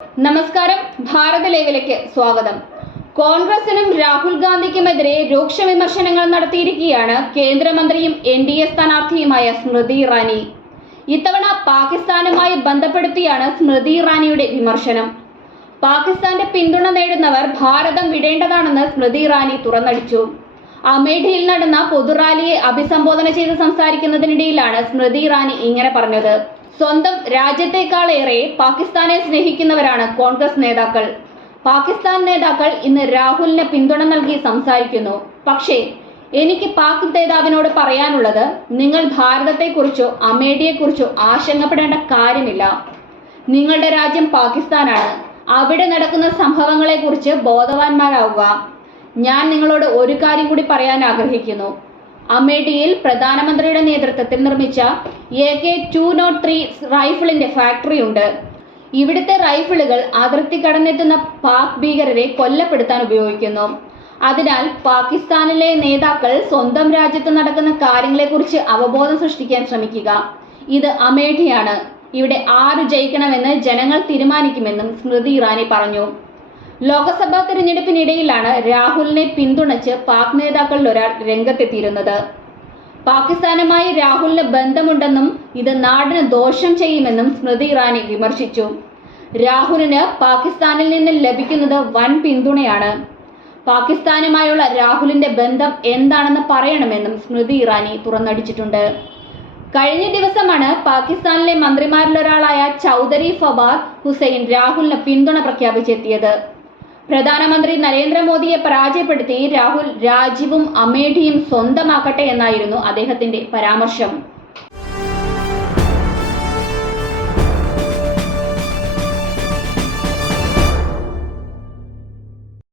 നമസ്കാരം, ഭാരത ലൈവിലേക്ക് സ്വാഗതം. കോൺഗ്രസിനും രാഹുൽ ഗാന്ധിക്കുമെതിരെ രൂക്ഷ വിമർശനങ്ങൾ നടത്തിയിരിക്കുകയാണ് കേന്ദ്രമന്ത്രിയും NDA സ്ഥാനാർത്ഥിയുമായ സ്മൃതി ഇറാനി. ഇത്തവണ പാകിസ്ഥാനുമായി ബന്ധപ്പെടുത്തിയാണ് സ്മൃതി ഇറാനിയുടെ വിമർശനം. പാകിസ്ഥാന്റെ പിന്തുണ നേടുന്നവർ ഭാരതം വിടേണ്ടതാണെന്ന് സ്മൃതി ഇറാനി തുറന്നടിച്ചു. അമേഠിയിൽ നടന്ന പൊതുറാലിയെ അഭിസംബോധന ചെയ്ത് സംസാരിക്കുന്നതിനിടയിലാണ് സ്മൃതി ഇറാനി ഇങ്ങനെ പറഞ്ഞത്. സ്വന്തം രാജ്യത്തെക്കാളേറെ പാകിസ്ഥാനെ സ്നേഹിക്കുന്നവരാണ് കോൺഗ്രസ് നേതാക്കൾ. പാകിസ്ഥാൻ നേതാക്കൾ ഇന്ന് രാഹുലിന് പിന്തുണ നൽകി സംസാരിക്കുന്നു. പക്ഷേ എനിക്ക് പാക് നേതാവിനോട് പറയാനുള്ളത്, നിങ്ങൾ ഭാരതത്തെക്കുറിച്ചോ അമേഠിയെക്കുറിച്ചോ ആശങ്കപ്പെടേണ്ട കാര്യമില്ല. നിങ്ങളുടെ രാജ്യം പാകിസ്ഥാനാണ്. അവിടെ നടക്കുന്ന സംഭവങ്ങളെക്കുറിച്ച് ബോധവാന്മാരാവുക. ഞാൻ നിങ്ങളോട് ഒരു കാര്യം കൂടി പറയാൻ ആഗ്രഹിക്കുന്നു. അമേഠിയിൽ പ്രധാനമന്ത്രിയുടെ നേതൃത്വത്തിൽ നിർമ്മിച്ച AK-203 റൈഫിളിന്റെ ഫാക്ടറി ഉണ്ട്. ഇവിടുത്തെ റൈഫിളുകൾ അതിർത്തി കടന്നെത്തുന്ന പാക് ഭീകരരെ കൊല്ലപ്പെടുത്താൻ ഉപയോഗിക്കുന്നു. അതിനാൽ പാകിസ്ഥാനിലെ നേതാക്കൾ സ്വന്തം രാജ്യത്ത് നടക്കുന്ന കാര്യങ്ങളെക്കുറിച്ച് അവബോധം സൃഷ്ടിക്കാൻ ശ്രമിക്കുക. ഇത് അമേഠിയാണ്. ഇവിടെ ആര് ജയിക്കണമെന്ന് ജനങ്ങൾ തീരുമാനിക്കുമെന്നും സ്മൃതി ഇറാനി പറഞ്ഞു. ലോക്സഭാ തിരഞ്ഞെടുപ്പിനിടയിലാണ് രാഹുലിനെ പിന്തുണച്ച് പാക് നേതാക്കളിൽ ഒരാൾ രംഗത്തെത്തിയിരുന്നത്. പാകിസ്ഥാനുമായി രാഹുലിന് ബന്ധമുണ്ടെന്നും ഇത് നാടിന് ദോഷം ചെയ്യുമെന്നും സ്മൃതി ഇറാനി വിമർശിച്ചു. രാഹുലിന് പാകിസ്ഥാനിൽ നിന്ന് ലഭിക്കുന്നത് വൻ പിന്തുണയാണ്. പാകിസ്ഥാനുമായുള്ള രാഹുലിന്റെ ബന്ധം എന്താണെന്ന് പറയണമെന്നും സ്മൃതി ഇറാനി തുറന്നടിച്ചിട്ടുണ്ട്. കഴിഞ്ഞ ദിവസമാണ് പാകിസ്ഥാനിലെ മന്ത്രിമാരിലൊരാളായ ചൗധരി ഫവാദ് ഹുസൈൻ രാഹുലിന് പിന്തുണ പ്രഖ്യാപിച്ചെത്തിയത്. പ്രധാനമന്ത്രി നരേന്ദ്രമോദിയെ പരാജയപ്പെടുത്തി രാഹുൽ രാജ്യവും അമേഠിയും സ്വന്തമാക്കട്ടെ എന്നായിരുന്നു അദ്ദേഹത്തിന്റെ പരാമർശം.